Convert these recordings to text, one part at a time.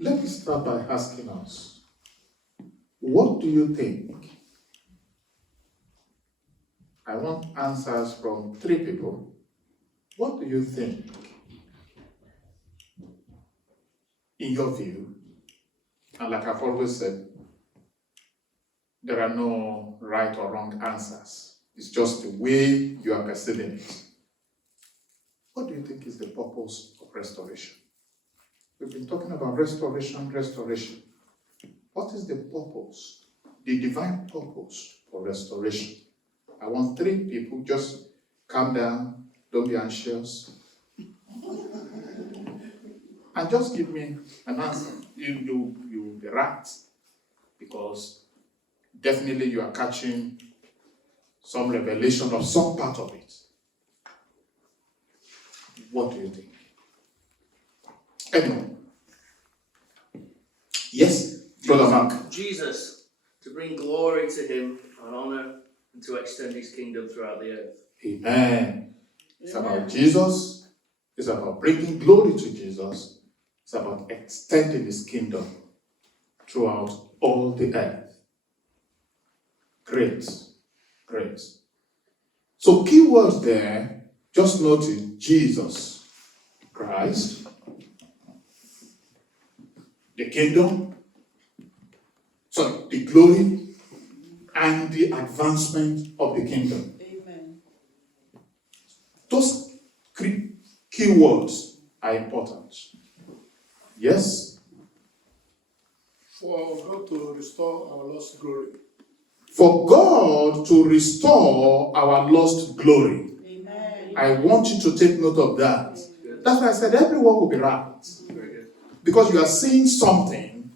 Let me start by asking us, what do you think? I want answers from 3 people. What do you think, in your view? And like I've always said, there are no right or wrong answers. It's just the way you are perceiving it. What do you think is the purpose of restoration? We've been talking about restoration. What is the purpose, the divine purpose for restoration? I want 3 people, just calm down, don't be anxious, and just give me an answer. You will be right, because definitely you are catching some revelation of some part of it. What do you think? Anyone? Yes, Brother Mark. Jesus, to bring glory to him and honor and to extend his kingdom throughout the earth. Amen. It's about Jesus. It's about bringing glory to Jesus. It's about extending his kingdom throughout all the earth. Great. So key words there, just notice Jesus Christ, the kingdom, the glory, and the advancement of the kingdom. Amen. Those key words are important. Yes? For God to restore our lost glory. For God to restore our lost glory. Amen. I want you to take note of that. That's why I said everyone will be right. Because you are seeing something.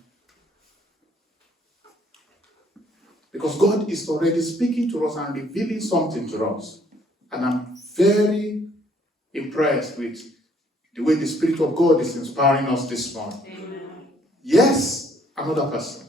Because God is already speaking to us and revealing something to us. And I'm very impressed with the way the Spirit of God is inspiring us this morning. Amen. Yes, another person.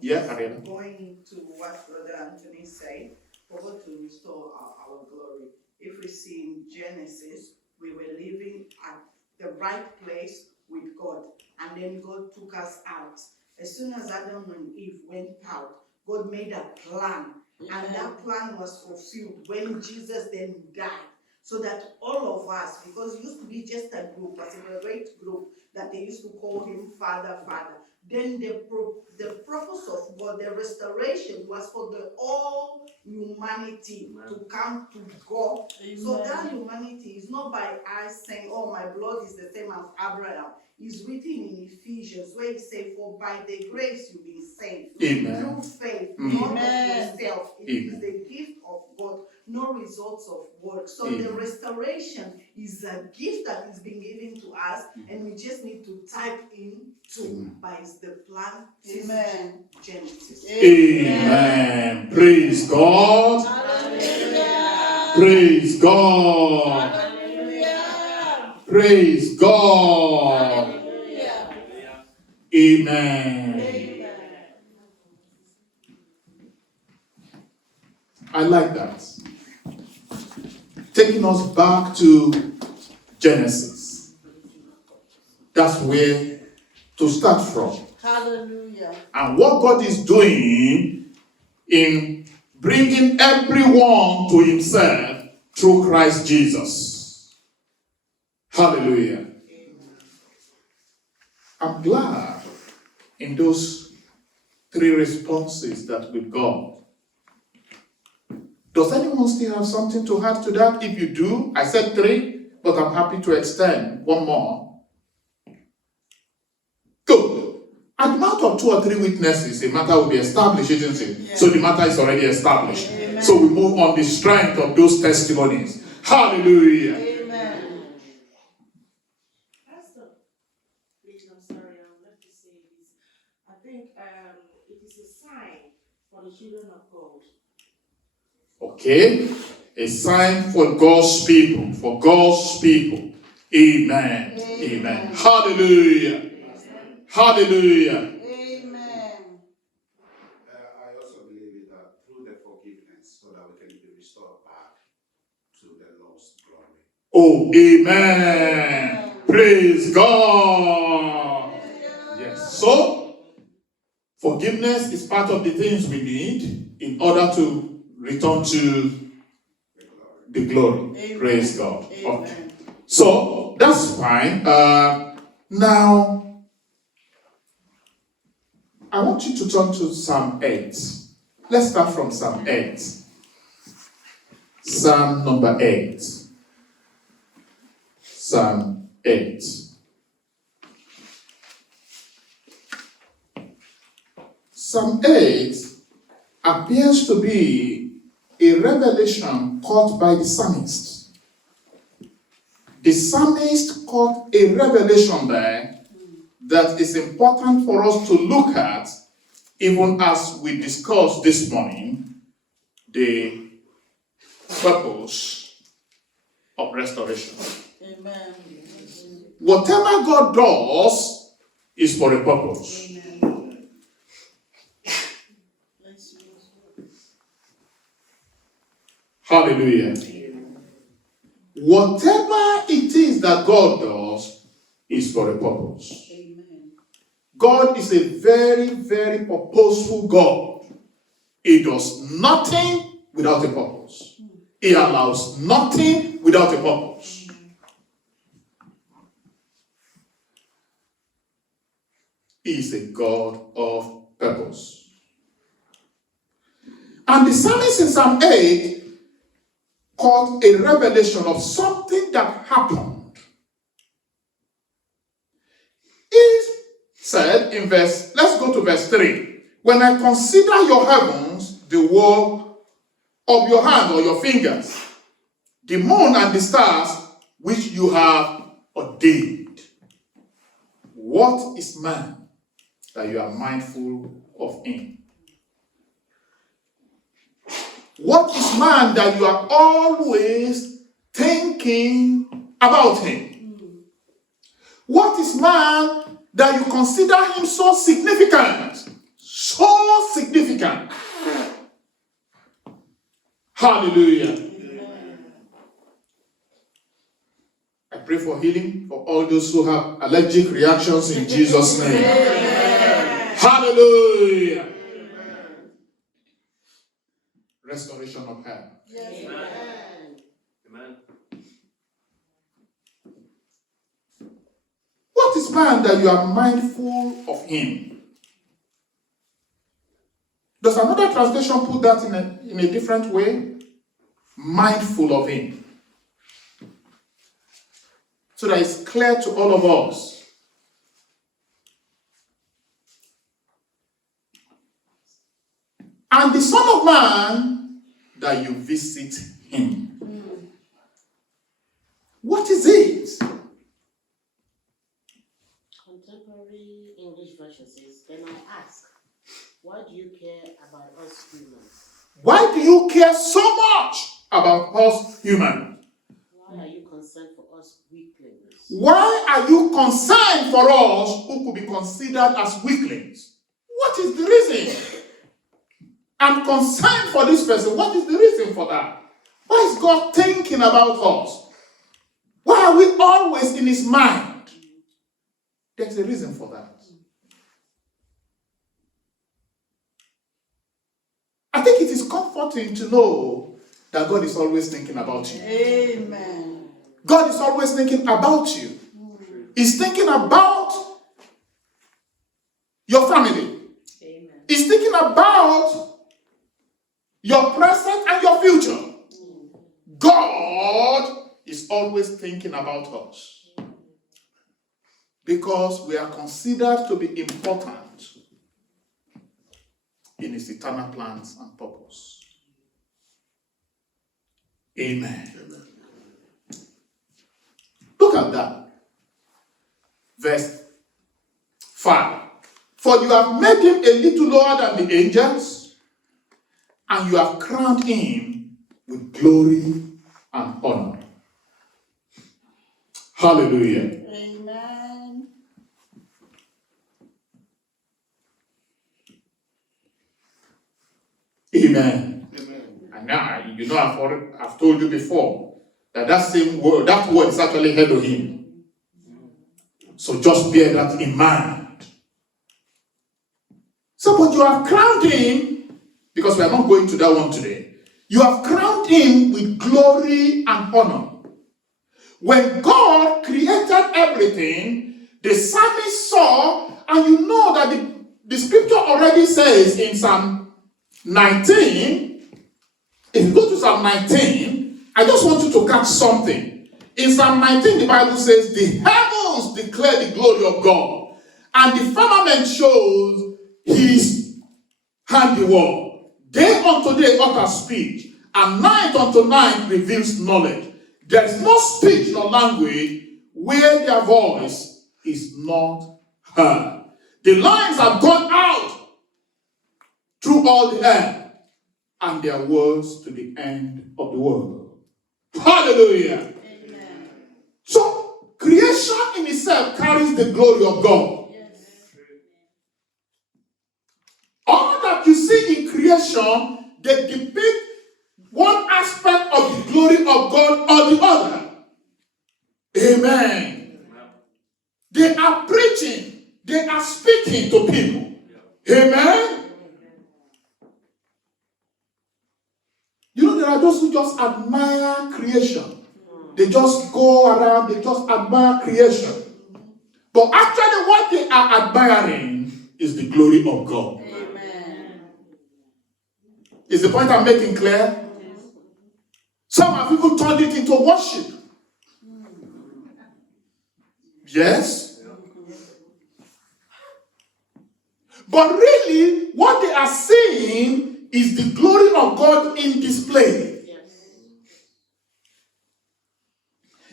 Yeah, Ariana. Going into what Brother Anthony said, for God to restore our glory. If we see in Genesis, we were living at the right place with God, and then God took us out. As soon as Adam and Eve went out, God made a plan, and that plan was fulfilled when Jesus then died. So that all of us, because it used to be just a group, a separate group, that they used to call him Father. Then the purpose of God, the restoration, was for the all humanity to come to God. Amen. So that humanity is not by us saying, oh, my blood is the same as Abraham. It's written in Ephesians where it says, for by the grace you've been saved. Amen. Through faith, Amen. not of yourself. It Amen. is the gift of God, no results of work. So Amen. the restoration is a gift that is being given to us, and we just need to type in to by the plan. Amen. Genesis. Amen. Praise God. Hallelujah. Praise God. Hallelujah. Praise God. Hallelujah. Amen. Amen. I like that. Taking us back to Genesis. That's where to start from. Hallelujah. And what God is doing in bringing everyone to himself through Christ Jesus. Hallelujah. I'm glad in those 3 responses that we've got. Does anyone still have something to add to that? If you do, I said 3, but I'm happy to extend one more. Good. At the matter of 2 or 3 witnesses, a matter will be established, isn't it? Yeah. So the matter is already established. Amen. So we move on the strength of those testimonies. Hallelujah. Amen. Pastor, please, I'm sorry, I'll have to say this. I think it is a sign for the children of God. Okay. A sign for God's people. For God's people. Amen. Amen. Hallelujah. Hallelujah. Amen. I also believe that through the forgiveness, so that we can be restored back to the lost glory. Oh, amen. Praise God. So, forgiveness is part of the things we need in order to return to the glory. Amen. Praise God. Okay. Amen. So, that's fine. Now, I want you to turn to Psalm 8. Let's start from Psalm 8. Psalm number 8. Psalm 8. Psalm 8 appears to be a revelation caught by the psalmist. The psalmist caught a revelation there that is important for us to look at, even as we discussed this morning, the purpose of restoration. Amen. Whatever God does is for a purpose. Amen. Hallelujah. Whatever it is that God does is for a purpose. Amen. God is a very, very purposeful God. He does nothing without a purpose. He allows nothing without a purpose. He is a God of purpose. And the psalmist in Psalm 8 caught a revelation of something that happened. He said in let's go to verse 3. When I consider your heavens, the work of your hand or your fingers, the moon and the stars which you have ordained. What is man that you are mindful of him? What is man that you are always thinking about him? What is man that you consider him so significant? So significant. Hallelujah. I pray for healing for all those who have allergic reactions in Jesus' name. Hallelujah. Restoration of health. Amen. What is man that you are mindful of him? Does another translation put that in a different way? Mindful of him. So that it's clear to all of us. And the Son of Man that you visit him. What is it? Contemporary English version says, then I ask, why do you care about us humans? Why do you care so much about us humans? Why are you concerned for us weaklings? Why are you concerned for us who could be considered as weaklings? What is the reason? I'm concerned for this person. What is the reason for that? Why is God thinking about us? Why are we always in his mind? There's a reason for that. I think it is comforting to know that God is always thinking about you. Amen. God is always thinking about you. He's thinking about your family. Amen. He's thinking about your present and your future. God is always thinking about us because we are considered to be important in his eternal plans and purpose. Amen. Look at that. Verse 5. For you have made him a little lower than the angels, and you have crowned him with glory and honor. Hallelujah. Amen. Amen. And now, I've told you before that same word, that word is actually Elohim. So just bear that in mind. So, but you have crowned him, because we are not going to that one today. You have crowned him with glory and honor. When God created everything, the psalmist saw, and you know that the scripture already says in Psalm 19, if you go to Psalm 19, I just want you to catch something. In Psalm 19, the Bible says, the heavens declare the glory of God, and the firmament shows his handiwork. Day unto day utter speech, and night unto night reveals knowledge. There is no speech nor language where their voice is not heard. The lines have gone out through all the earth, and their words to the end of the world. Hallelujah. Amen. So, creation in itself carries the glory of God. Yes. All that you see in creation, they depict one aspect of the glory of God or the other. Amen. They are preaching, they are speaking to people. Amen. You know, there are those who just admire creation. They just go around, they just admire creation. But actually, what they are admiring is the glory of God. Amen. Is the point I'm making clear? Some have even turned it into worship. Yes? But really, what they are seeing is the glory of God in display. Yes.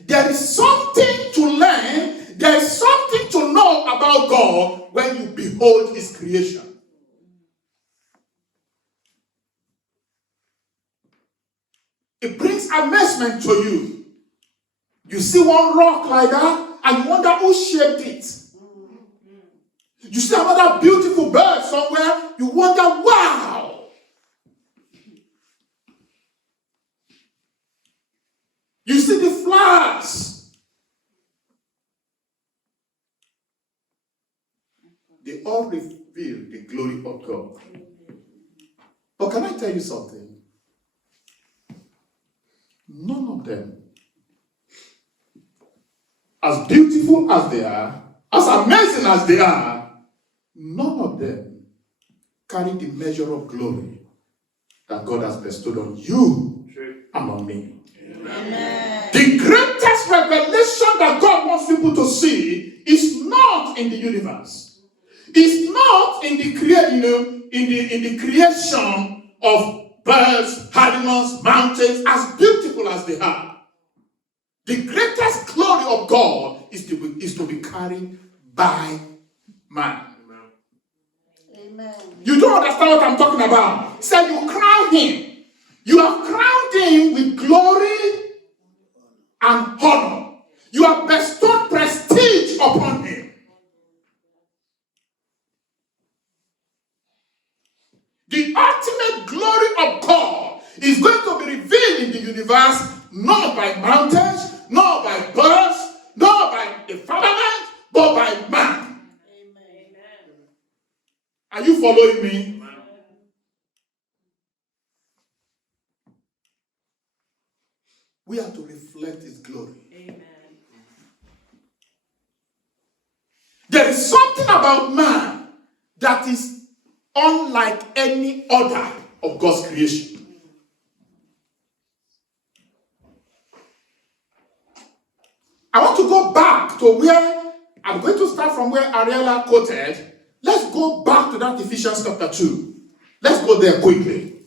There is something to learn, there is something to know about God when you behold his creation. It brings amazement to you. You see one rock like that, and you wonder who shaped it. You see another beautiful bird somewhere, you wonder, wow. You see the flowers. They all reveal the glory of God. But can I tell you something? None of them, as beautiful as they are, as amazing as they are, none of them carry the measure of glory that God has bestowed on you and on me. Amen. The greatest revelation that God wants people to see is not in the universe. It's not in the in the creation of birds, animals, mountains, as beautiful as they are. The greatest glory of God is to be carried by man. Amen. You don't understand what I'm talking about. He said you crown him. You have crowned him with glory and honor. You have bestowed prestige upon him. The ultimate glory of God is going to be revealed in the universe, not by mountains, not by birds, not by the firmament, but by man. Amen. Are you following me? We are to reflect his glory. Amen. There is something about man that is unlike any other of God's creation. I want to go back to where, I'm going to start from where Ariella quoted. Let's go back to that Ephesians chapter 2. Let's go there quickly.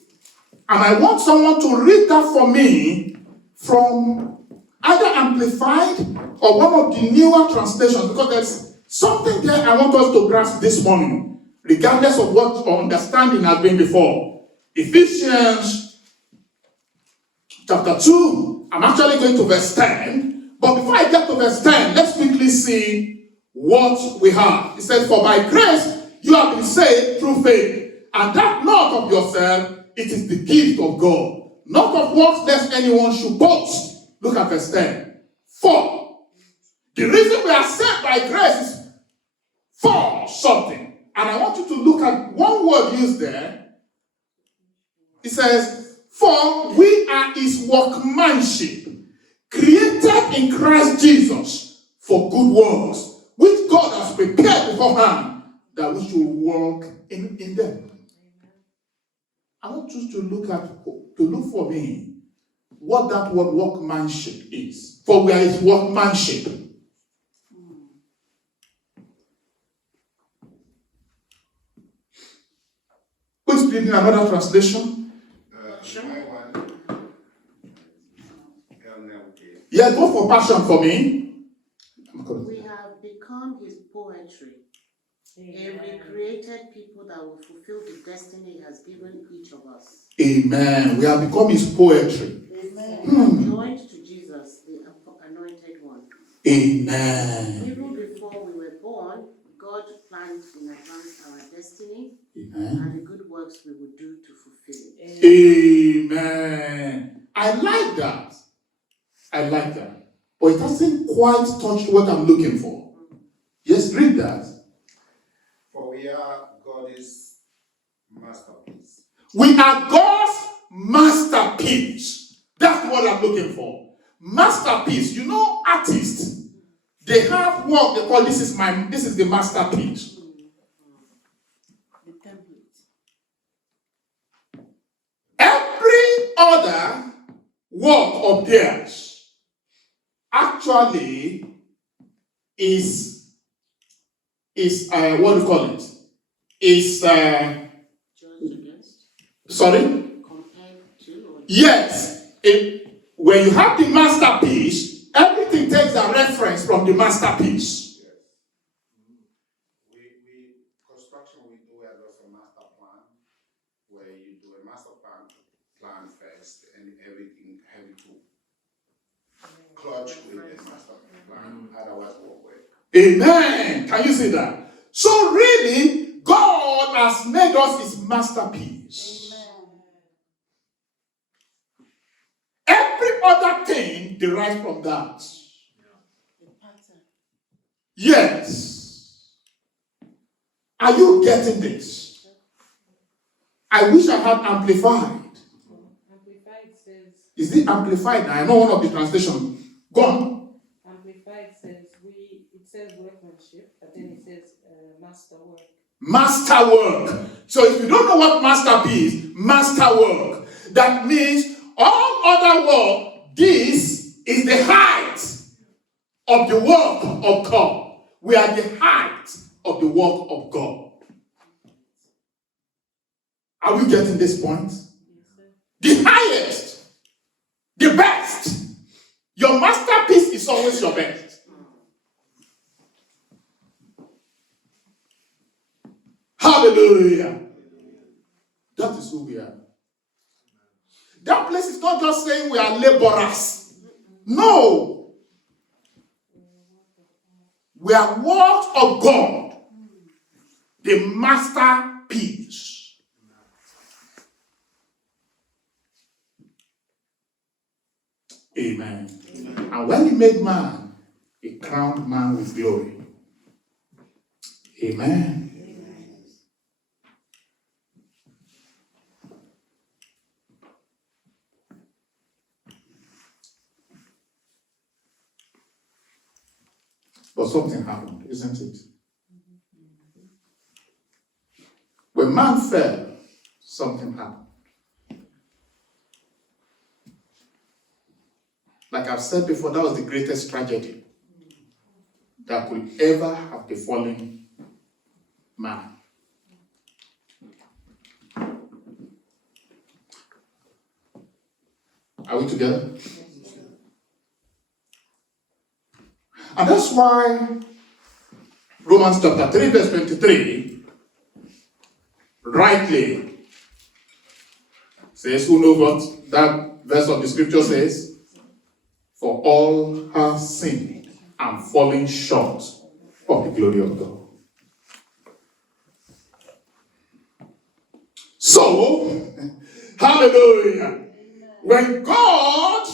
And I want someone to read that for me from either Amplified or one of the newer translations, because there's something there I want us to grasp this morning, regardless of what our understanding has been before. Ephesians chapter 2, I'm actually going to verse 10. But before I get to verse 10, let's quickly see what we have. It says, for by grace you have been saved through faith, and that not of yourself, it is the gift of God. Not of works, lest anyone should boast. Look at verse 10. For the reason we are saved by grace is for something. And I want you to look at one word used there. It says, for we are his workmanship, created in Christ Jesus for good works, which God has prepared beforehand that we should walk in them. I want you to look for me what that word workmanship is. For we are his workmanship. Who's reading another translation? My one. Yeah, go for passion for me. We have become his poetry, a recreated people that will fulfill the destiny he has given each of us. Amen. We have become his poetry. Amen. Joined to Jesus, the anointed one. Amen. Even before we were born, God planned in advance our destiny Amen. and the good works we would do to fulfill it. Amen. I like that. I like that. But it hasn't quite touched what I'm looking for. Yes, read that. For we are God's masterpiece. We are God's masterpiece. That's what I'm looking for. Masterpiece. You know, artists, they have work they call this is the masterpiece. The template. Every other work of theirs actually is what do you call it? Is Judged against, sorry? compared to, or Yes. When you have the masterpiece, everything takes a reference from the masterpiece. Yes. We construction we do a lot of master plan where you do a master plan first and everything have to clutch with the master plan, otherwise won't work. Amen. Can you see that? So really, God has made us his masterpiece. Every other thing derives from that. The pattern. Yes. Are you getting this? I wish I had amplified. Amplified says, Is it amplified? I know one of the translations. Go on. Amplified says, it says workmanship, but then it says masterwork. Masterwork. So if you don't know what masterpiece, masterwork, that means all other work, this is the height of the work of God. We are the height of the work of God. Are we getting this point? Yes, sir. The highest, the best. Your masterpiece is always your best. Hallelujah. That is who we are. That place is not just saying we are laborers. No. We are works of God. The masterpiece. Amen. And when he made man, he crowned man with glory. Amen. But something happened, isn't it? When man fell, something happened. Like I've said before, that was the greatest tragedy that could ever have befallen man. Are we together? And that's why Romans chapter 3 verse 23 rightly says, who knows what that verse of the scripture says? For all have sinned and fallen short of the glory of God. So, hallelujah. When God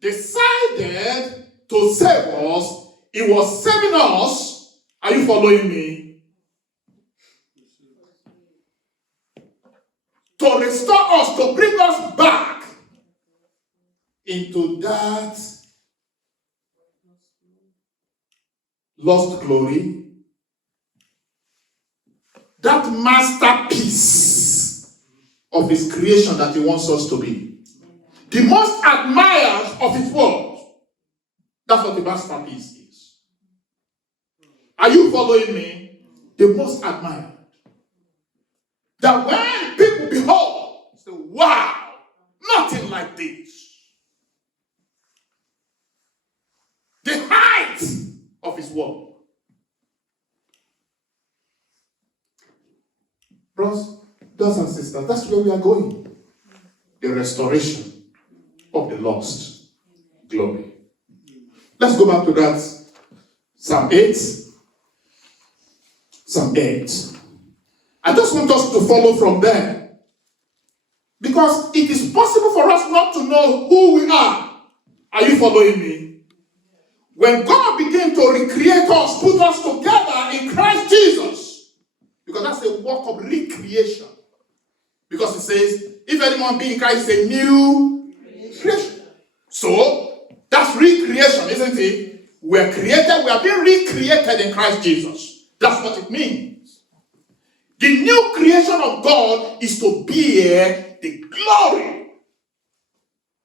decided to save us, he was saving us. Are you following me? to restore us, to bring us back into that lost glory, that masterpiece of his creation that he wants us to be. The most admired of his world. That's what the masterpiece is. Are you following me? The most admired. That when people behold, say, wow, nothing like this. The height of his work. Brothers and sisters, that's where we are going. The restoration of the lost glory. Let's go back to that. Psalm 8. Psalm 8. I just want us to follow from there. Because it is possible for us not to know who we are. Are you following me? When God began to recreate us, put us together in Christ Jesus, because that's a work of recreation. Because it says, if anyone be in Christ, is a new creation. So, that's recreation, isn't it? We are created, we are being recreated in Christ Jesus. That's what it means. The new creation of God is to bear the glory,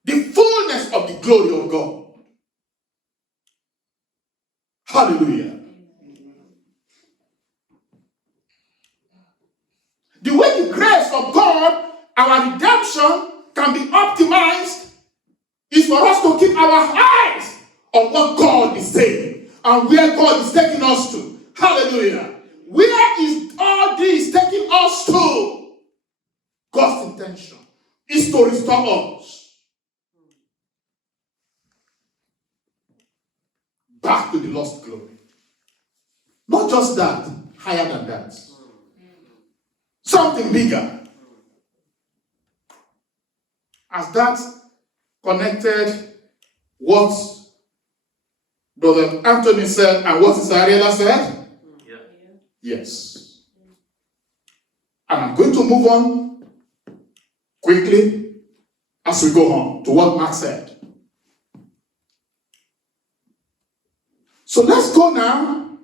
the fullness of the glory of God. Hallelujah. The way the grace of God, our redemption, can be optimized is for us to keep our eyes on what God is saying and where God is taking us to. Hallelujah. Where is all this taking us to? God's intention is to restore us back to the lost glory. Not just that, higher than that. Something bigger. As that connected what Brother Anthony said and what Sister Ariela said? Yeah. Yes. And I'm going to move on quickly as we go on to what Mark said. So let's go now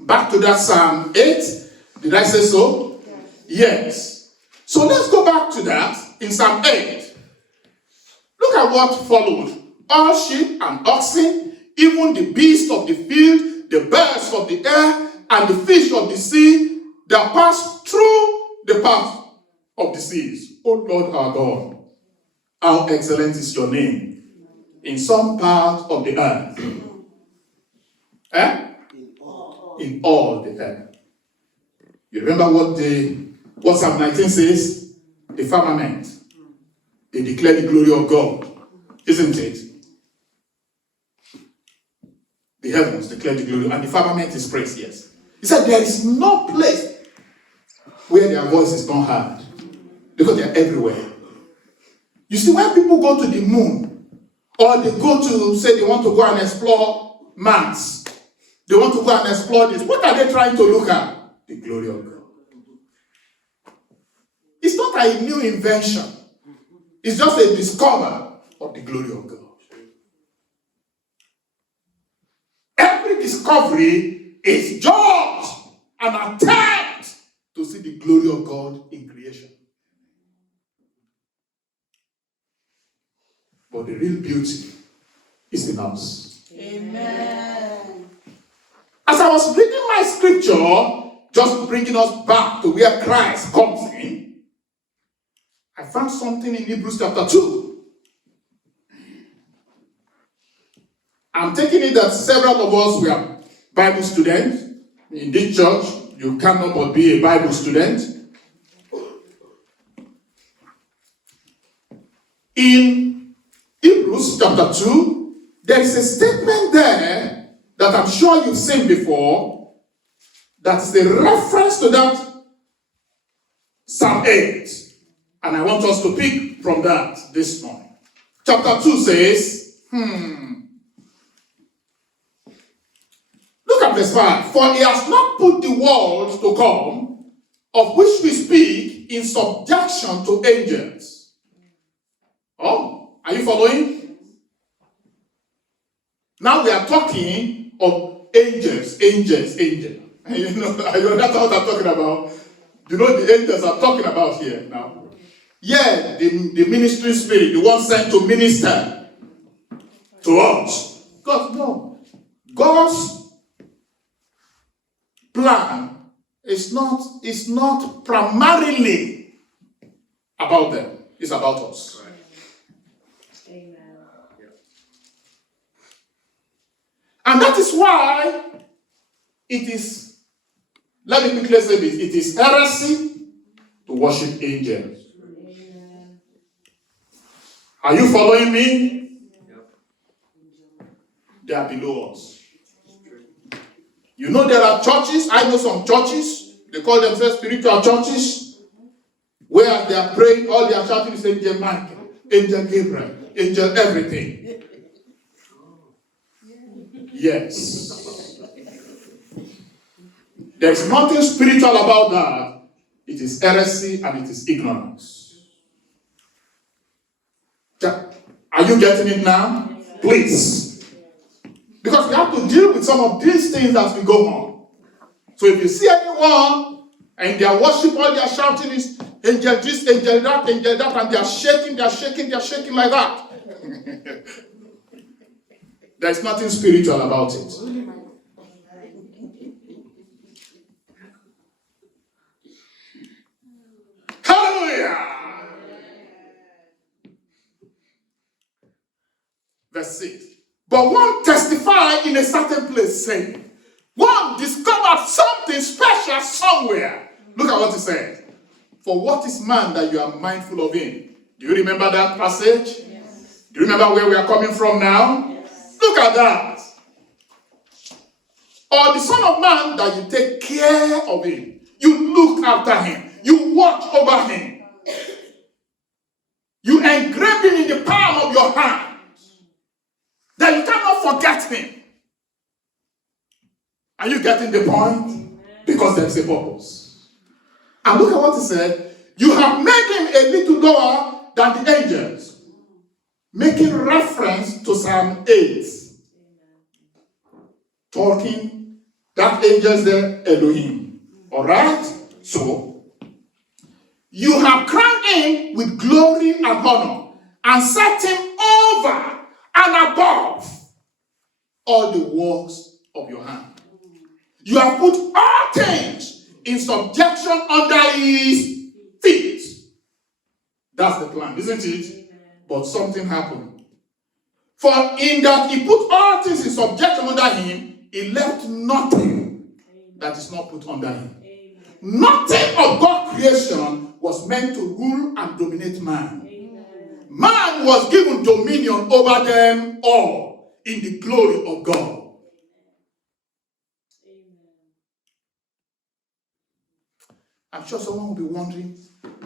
back to that Psalm 8. Did I say so? Yes. So let's go back to that in Psalm 8. Look at what followed. All sheep and oxen, even the beasts of the field, the birds of the air, and the fish of the sea that pass through the path of the seas. O Lord our God, how excellent is your name in some part of the earth. In all the earth. You remember what Psalm 19 says? The firmament. They declare the glory of God. Isn't it? The heavens declare the glory, and the firmament is praised, yes. He said there is no place where their voice is not heard, because they are everywhere. You see, when people go to the moon, or they go to, say they want to go and explore Mars, they want to go and explore this, what are they trying to look at? The glory of God. It's not a new invention. It's just a discovery of the glory of God. Every discovery is just an attempt to see the glory of God in creation. But the real beauty is in us. Amen. As I was reading my scripture, just bringing us back to where Christ comes in, I found something in Hebrews chapter 2. I'm taking it that several of us were Bible students. In this church, you cannot but be a Bible student. In Hebrews chapter 2, there is a statement there that I'm sure you've seen before, that is a reference to that Psalm 8. And I want us to pick from that this morning. Chapter 2 says, Look at verse 5. For he has not put the world to come of which we speak in subjection to angels. Oh, are you following? Now we are talking of angels. You know, that's what I'm talking about. You know the angels I'm talking about here now. Yeah, the ministering spirit, the one sent to minister to us. God, no. God's plan is not primarily about them. It's about us. Amen. And that is why it is, let me quickly say this, it is heresy to worship angels. Amen. Are you following me? They are below us. You know there are churches, I know some churches, they call themselves spiritual churches, where they are praying, all they are shouting is Angel Michael, Angel Gabriel, Angel everything. Yes. There's nothing spiritual about that. It is heresy and it is ignorance. Are you getting it now? Please. Because we have to deal with some of these things as we go on. So if you see anyone and their worship, all they are shouting is angel this, angel that, and they are shaking like that. There's nothing spiritual about it. Hallelujah! Verse 6. But one testified in a certain place, saying, one discovered something special somewhere. Look at what he said. For what is man that you are mindful of him? Do you remember that passage? Yes. Do you remember where we are coming from now? Yes. Look at that. Or the Son of Man that you take care of him. You look after him. You watch over him. You engrave him in the palm of your hand. That you cannot forget him. Are you getting the point? Because there's a purpose. And look at what he said. You have made him a little lower than the angels. Making reference to Psalm 8. Talking, that angels there, Elohim. Alright? So, you have crowned him with glory and honor and set him over and above all the works of your hand. You have put all things in subjection under his feet. That's the plan, isn't it? But something happened. For in that he put all things in subjection under him, he left nothing that is not put under him. Nothing of God's creation was meant to rule and dominate man. Man was given dominion over them all in the glory of God. I'm sure someone will be wondering,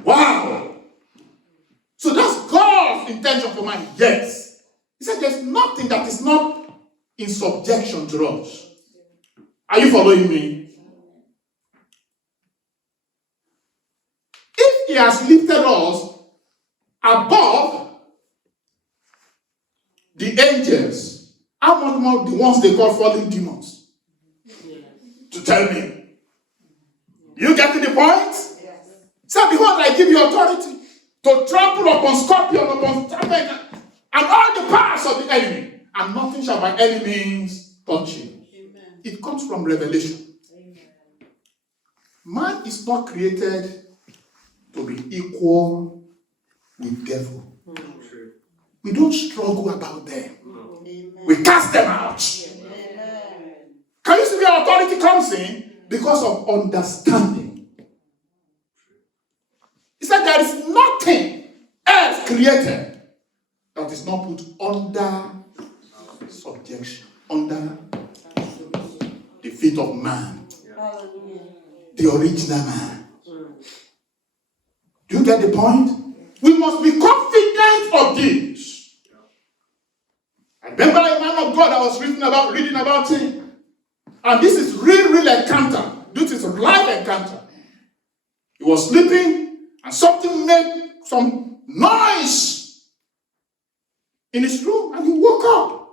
wow! So that's God's intention for man. Yes. He said there's nothing that is not in subjection to us. Are you following me? If he has lifted us above the angels, how much more the ones they call fallen demons? To tell me. You getting the point? Yes. So behold, I give you authority to trample upon scorpion, upon serpent, and all the powers of the enemy, and nothing shall by any means touch you. Amen. It comes from revelation. Amen. Man is not created to be equal with devil. Mm. We don't struggle about them. Amen. We cast them out. Amen. Can you see where authority comes in? Because of understanding. He said there is nothing else created that is not put under subjection, under the feet of man. The original man. Do you get the point? We must be confident of this. I remember a man of God I was reading about him. And this is real encounter. This is live encounter. He was sleeping and something made some noise in his room and he woke up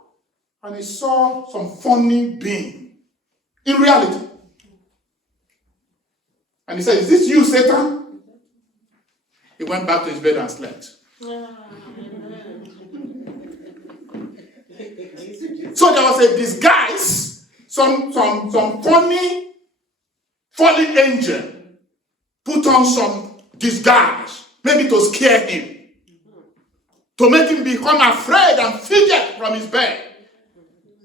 and he saw some funny being in reality. And he said, "Is this you, Satan?" He went back to his bed and slept. So there was a disguise, some funny fallen angel put on some disguise, maybe to scare him, to make him become afraid and fidget from his bed.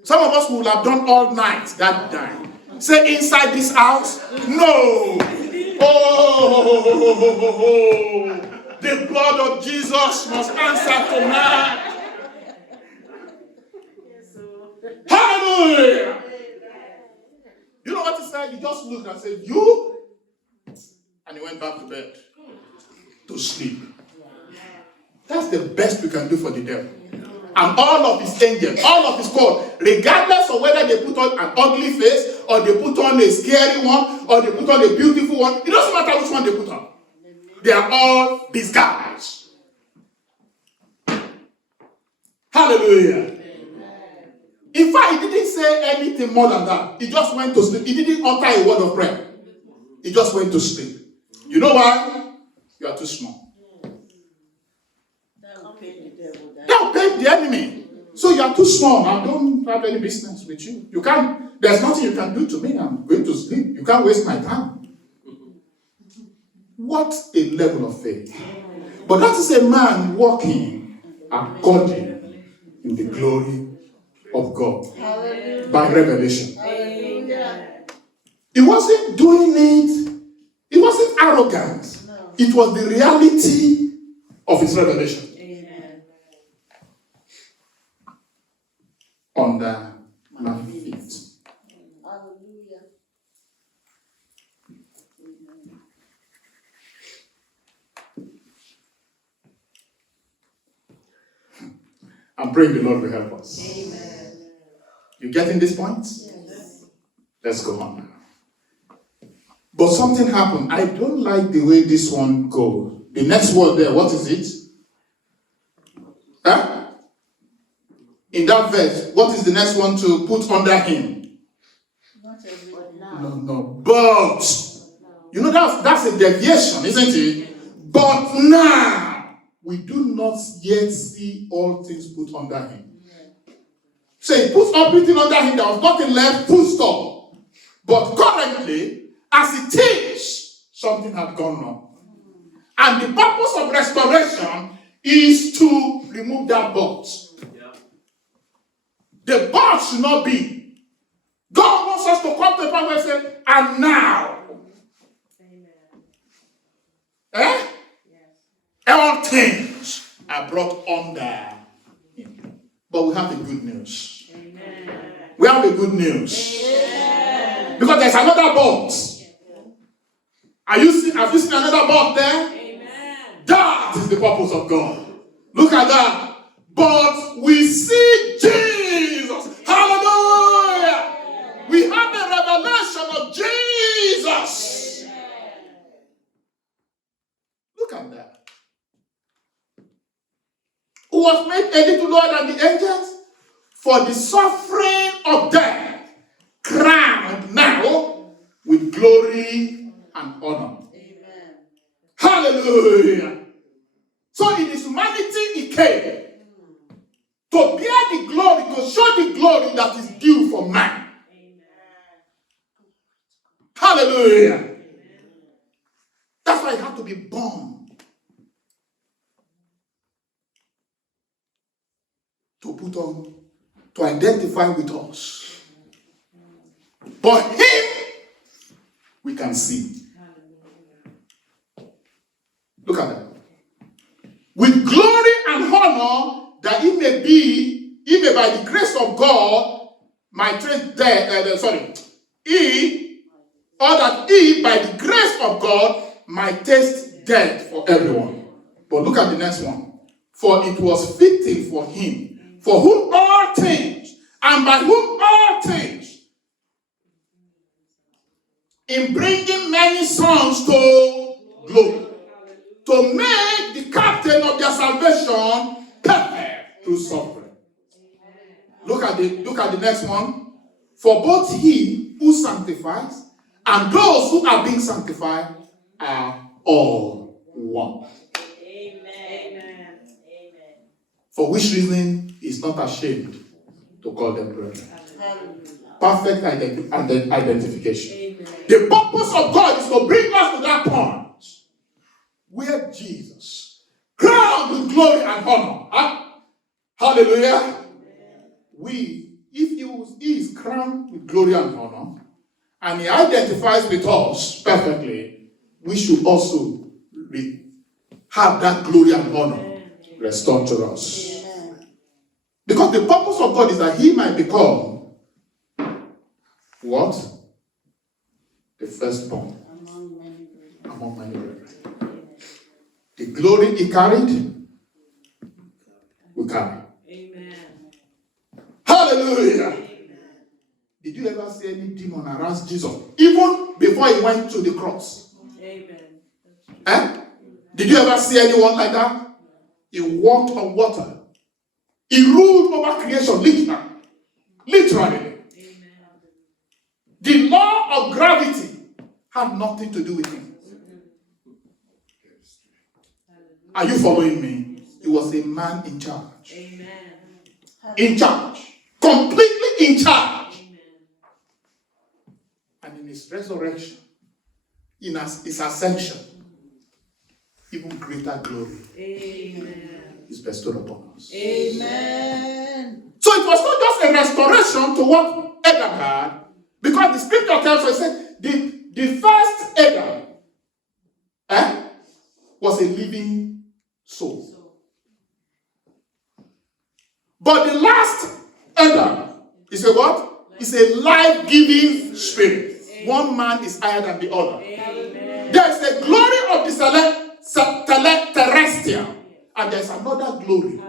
Some of us would have done all night that night. Say, inside this house? No. Oh, the blood of Jesus must answer tonight. Hallelujah. You know what he said? He just looked and said, "You?" And he went back to bed to sleep. That's the best we can do for the devil. And all of his angels, all of his court, regardless of whether they put on an ugly face, or they put on a scary one, or they put on a beautiful one, it doesn't matter which one they put on. They are all disguised. Hallelujah. In fact, he didn't say anything more than that. He just went to sleep. He didn't utter a word of prayer. He just went to sleep. You know why? You are too small. That will pay the enemy. So you are too small. I don't have any business with you. You can't. There's nothing you can do to me. I'm going to sleep. You can't waste my time. What a level of faith. But that is a man walking according in the glory of God. Hallelujah. By revelation. Hallelujah. He wasn't doing it. It wasn't arrogant. No. It was the reality of his revelation. Amen. Under my feet. Hallelujah. I'm praying the Lord will help us. Amen. You getting this point? Yes. Let's go on now. But something happened. I don't like the way this one goes. The next word there, what is it? Huh? In that verse, what is the next one to put under him? Not everybody. No. But, you know, that's a deviation, isn't it? But now, we do not yet see all things put under him. So he puts everything under him. There was nothing left, full stop. But currently, as it is, something had gone wrong. And the purpose of restoration is to remove that box. Yeah. The box should not be. God wants us to come to the point where he says, "And now." Amen. Yes. All things are brought under him. But we have the good news. Amen. We have the good news. Amen. Because there's another box. Have you seen another box there? Amen. That is the purpose of God. Look at that. But we see Jesus. Hallelujah. We have a revelation of Jesus. Look at that. Who was made a little lower than the angels for the suffering of death, crowned now with glory and honor. Amen. Hallelujah. So in his humanity he came to bear the glory, to show the glory that is due for man. Amen. Hallelujah. Amen. That's why he had to be born. To put on, to identify with us. But him, we can see. Look at that. With glory and honor, that he may by the grace of God, that he, by the grace of God, might taste death for everyone. But look at the next one. For it was fitting for him, for whom all things, and by whom all things, in bringing many sons to glory. To make the captain of their salvation perfect through suffering. Look at the next one. For both he who sanctifies and those who are being sanctified are all one. Amen. For which reason he is not ashamed to call them brethren. Perfect identification. The purpose of God is to bring us to that point where Jesus, crowned with glory and honor, hallelujah. If he is crowned with glory and honor, and he identifies with us perfectly, we should also have that glory and honor restored to us. Because the purpose of God is that he might become what? The firstborn among many brethren. The glory he carried, we carry. Amen. Hallelujah. Did you ever see any demon harass Jesus? Even before he went to the cross. Amen. Did you ever see anyone like that? He walked on water. He ruled over creation, literally. Amen. The law of gravity had nothing to do with him. Are you following me? He was a man in charge. Amen. In charge. Completely in charge. Amen. And in his resurrection, in his ascension, even greater glory is bestowed upon us. Amen. So it was not just a restoration to what Adam had, because the scripture tells us, it said, the first Adam was a living soul. But the last Adam is a what? Is a life-giving spirit. One man is higher than the other. Amen. There is a glory of the terrestrial, and there is another glory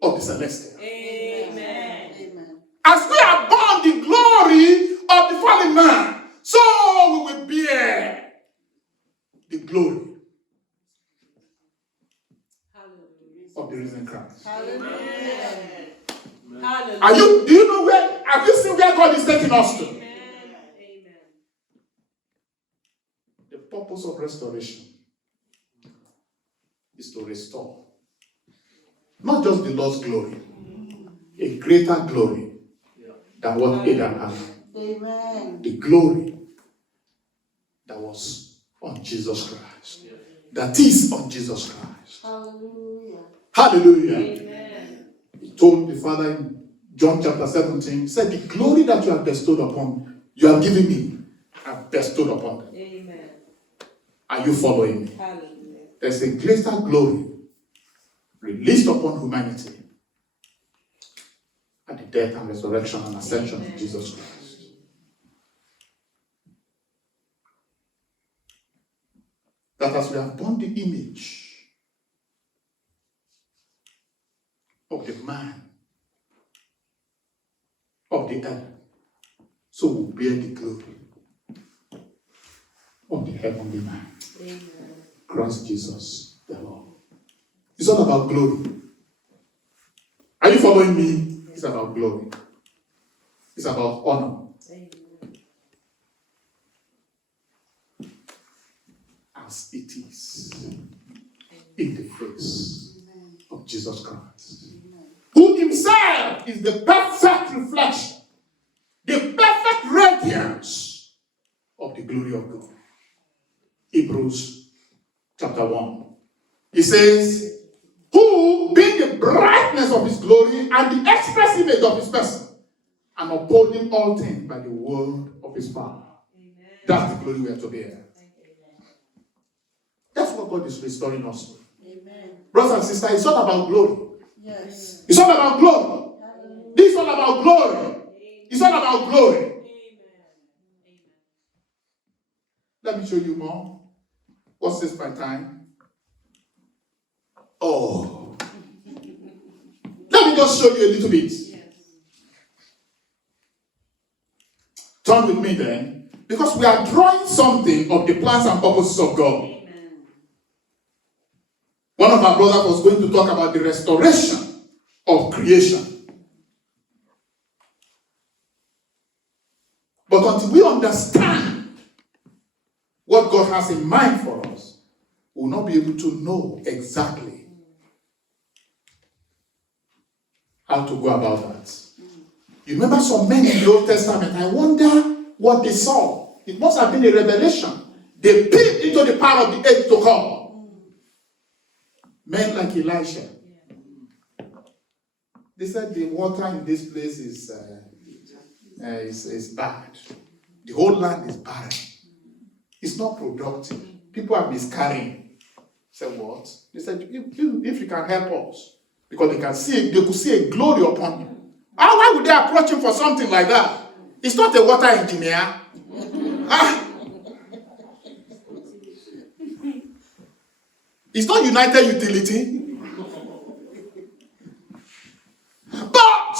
of the celestial. Amen. As we are born the glory of the fallen man, so we will bear the glory of the risen Christ. Do you know where, have you seen where God is taking us to? Amen. The purpose of restoration is to restore not just the Lord's glory, a greater glory than what Adam had. Amen. The glory that was on Jesus Christ. That is on Jesus Christ. Hallelujah. Hallelujah. Amen. He told the Father in John chapter 17, he said, the glory that you have bestowed upon, you have given me, I have bestowed upon them. Amen. Are you following me? Hallelujah. There's a greater glory released upon humanity at the death and resurrection and ascension of Jesus Christ. That as we have borne the image of the man of the earth, so we bear the glory of the heavenly man, Christ Jesus the Lord. It's all about glory. Are you following me? It's about glory. It's about honor. As it is in the face of Jesus Christ, who himself is the perfect reflection, the perfect radiance of the glory of God. Hebrews chapter 1. He says, who being the brightness of his glory and the express image of his person, and upholding all things by the word of his power. That's the glory we are to bear. That's what God is restoring us to. Amen. Brothers and sisters, it's all about glory. Yes. It's all about glory. This is all about glory. It's all about glory. Let me show you more. What's this by time? Oh. Let me just show you a little bit. Turn with me then. Because we are drawing something of the plans and purposes of God. of our brothers was going to talk about the restoration of creation. But until we understand what God has in mind for us, we will not be able to know exactly how to go about that. You remember some men in the Old Testament, I wonder what they saw. It must have been a revelation. They peeped into the power of the age to come. Men like Elisha. They said the water in this place is bad. The whole land is barren. It's not productive. People are miscarrying. I said, what? They said, if you can help us, because they could see a glory upon him. Why would they approach him for something like that? It's not a water engineer. It's not United Utility. But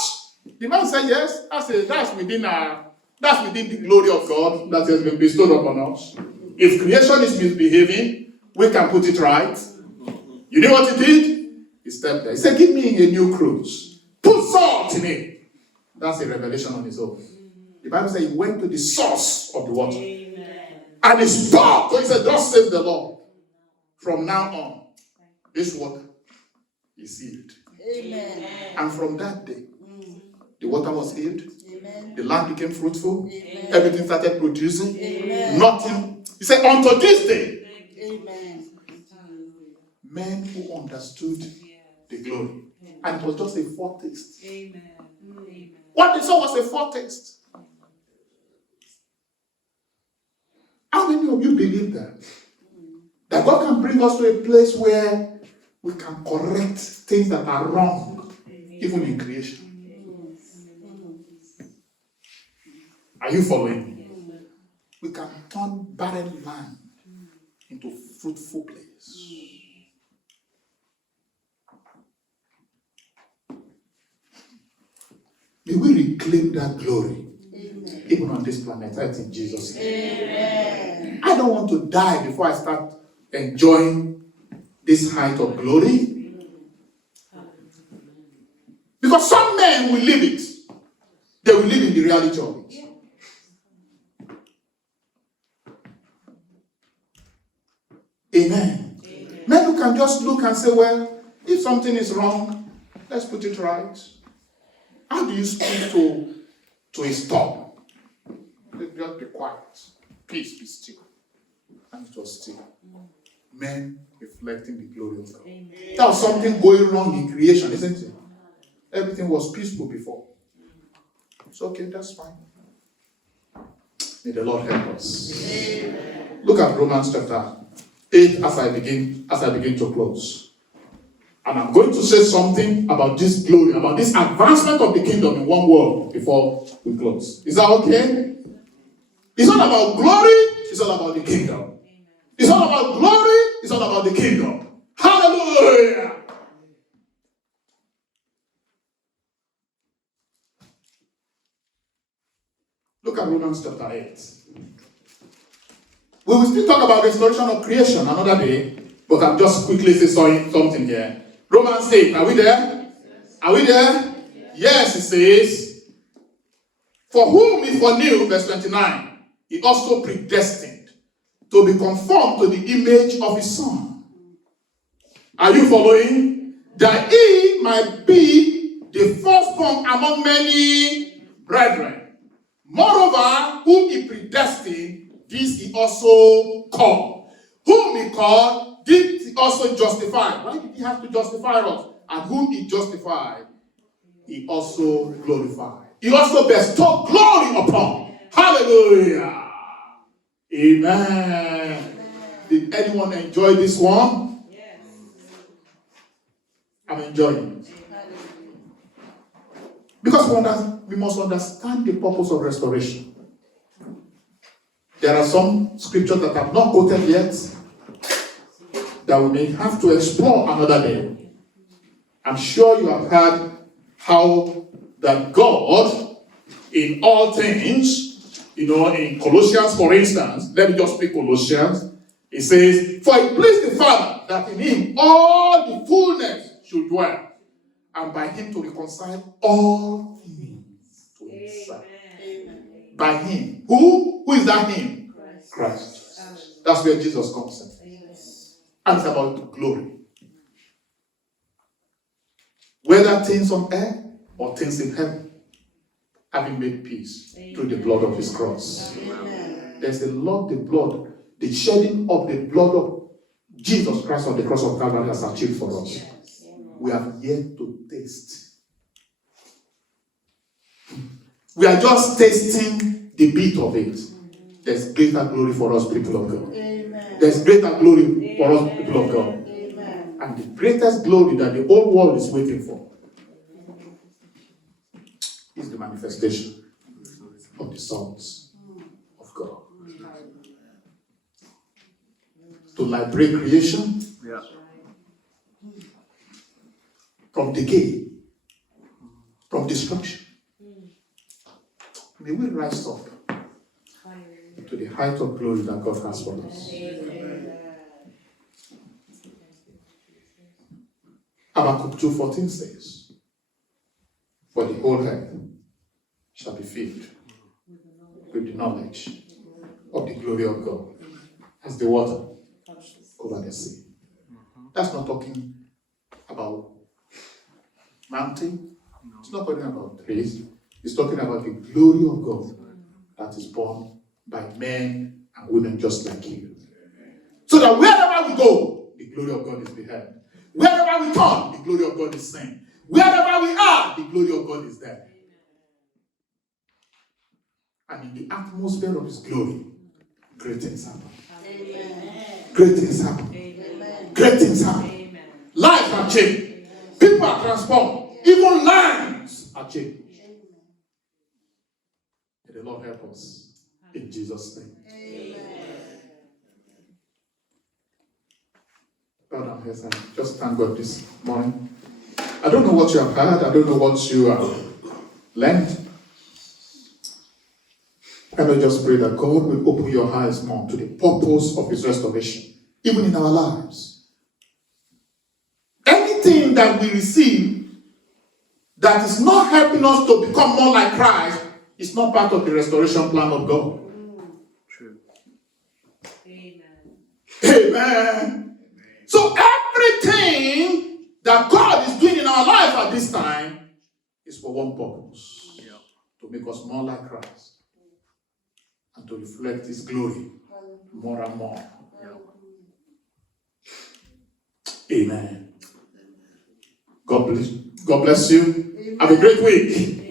the man said, yes, that's within the glory of God that has been bestowed upon us. If creation is misbehaving, we can put it right. You know what he did? He stepped there. He said, give me a new cruise. Put salt in it. That's a revelation on his own. The Bible says he went to the source of the water. Amen. And he spoke. So he said, thus says the Lord. From now on, this water is healed. Amen. And from that day, the water was healed. Amen. The land became fruitful. Amen. Everything started producing. Amen. Nothing. He said, unto this day. Amen. Men who understood the glory. And it was just a foretaste. Amen. Amen. What they saw was a foretaste. How many of you believe that? That God can bring us to a place where we can correct things that are wrong, even in creation. Are you following me? We can turn barren land into fruitful place. May we reclaim that glory, even on this planet Earth, in Jesus' name. Amen. I don't want to die before I start enjoying this height of glory. Because some men will live it. They will live in the reality of it. Amen. Amen. Men who can just look and say, well, if something is wrong, let's put it right. How do you speak to a storm? Just be quiet. Peace, be still. And it was still. Men reflecting the glory of God. Amen. There was something going wrong in creation, isn't it? Everything was peaceful before. It's okay, that's fine. May the Lord help us. Amen. Look at Romans chapter 8 as I begin to close. And I'm going to say something about this glory, about this advancement of the kingdom in one word before we close. Is that okay? It's not about glory, it's all about the kingdom. It's all about glory, it's all about the kingdom. Hallelujah! Look at Romans chapter 8. We will still talk about restoration of creation another day, but I'm just quickly saying something here. Romans 8, are we there? Yes. Are we there? Yes, it says, for whom he foreknew, verse 29, he also predestined to be conformed to the image of his Son. Are you following? That he might be the firstborn among many brethren. Moreover, whom he predestined, this he also called. Whom he called, did he also justify. Why did he have to justify us? And whom he justified, he also glorified. He also bestowed glory upon. Hallelujah. Amen. Did anyone enjoy this one? Yes. I'm enjoying it. Because we must understand the purpose of restoration. There are some scriptures that I've not quoted yet that we may have to explore another day. I'm sure you have heard how that God, in all things, in Colossians, for instance, let me just speak Colossians, it says, for it pleased the Father that in him all the fullness should dwell, and by him to reconcile all things to himself. By him. Who? Who is that him? Christ. That's where Jesus comes in. And it's about glory. Whether things on earth or things in heaven, having made peace through the blood of his cross. There's a lot the blood, the shedding of the blood of Jesus Christ on the cross of Calvary has achieved for us. We have yet to taste. We are just tasting the bit of it. There's greater glory for us, people of God. There's greater glory for us, people of God. And the greatest glory that the whole world is waiting for is the manifestation of the sons of God. To liberate creation from decay, from destruction. May we rise up to the height of glory that God has for us. Habakkuk 2:14 says, for the whole earth shall be filled with the knowledge of the glory of God as the water over the sea. That's not talking about mountain. It's not talking about trees. It's talking about the glory of God that is born by men and women just like you. So that wherever we go, the glory of God is beheld. Wherever we turn, the glory of God is seen. Wherever we are, the glory of God is there. And in the atmosphere of his glory, great things happen. Great things happen. Great things happen. Lives are changed. People are transformed. Even lives are changed. May the Lord help us in Jesus' name. Bow down heads and just thank God this morning. I don't know what you have heard. I don't know what you have learned. Can I just pray that God will open your eyes more to the purpose of his restoration, even in our lives. Anything that we receive that is not helping us to become more like Christ is not part of the restoration plan of God. True. Amen. So everything that God is doing in our life at this time is for one purpose. To make us more like Christ. And to reflect his glory more and more. Amen. God bless you. Have a great week.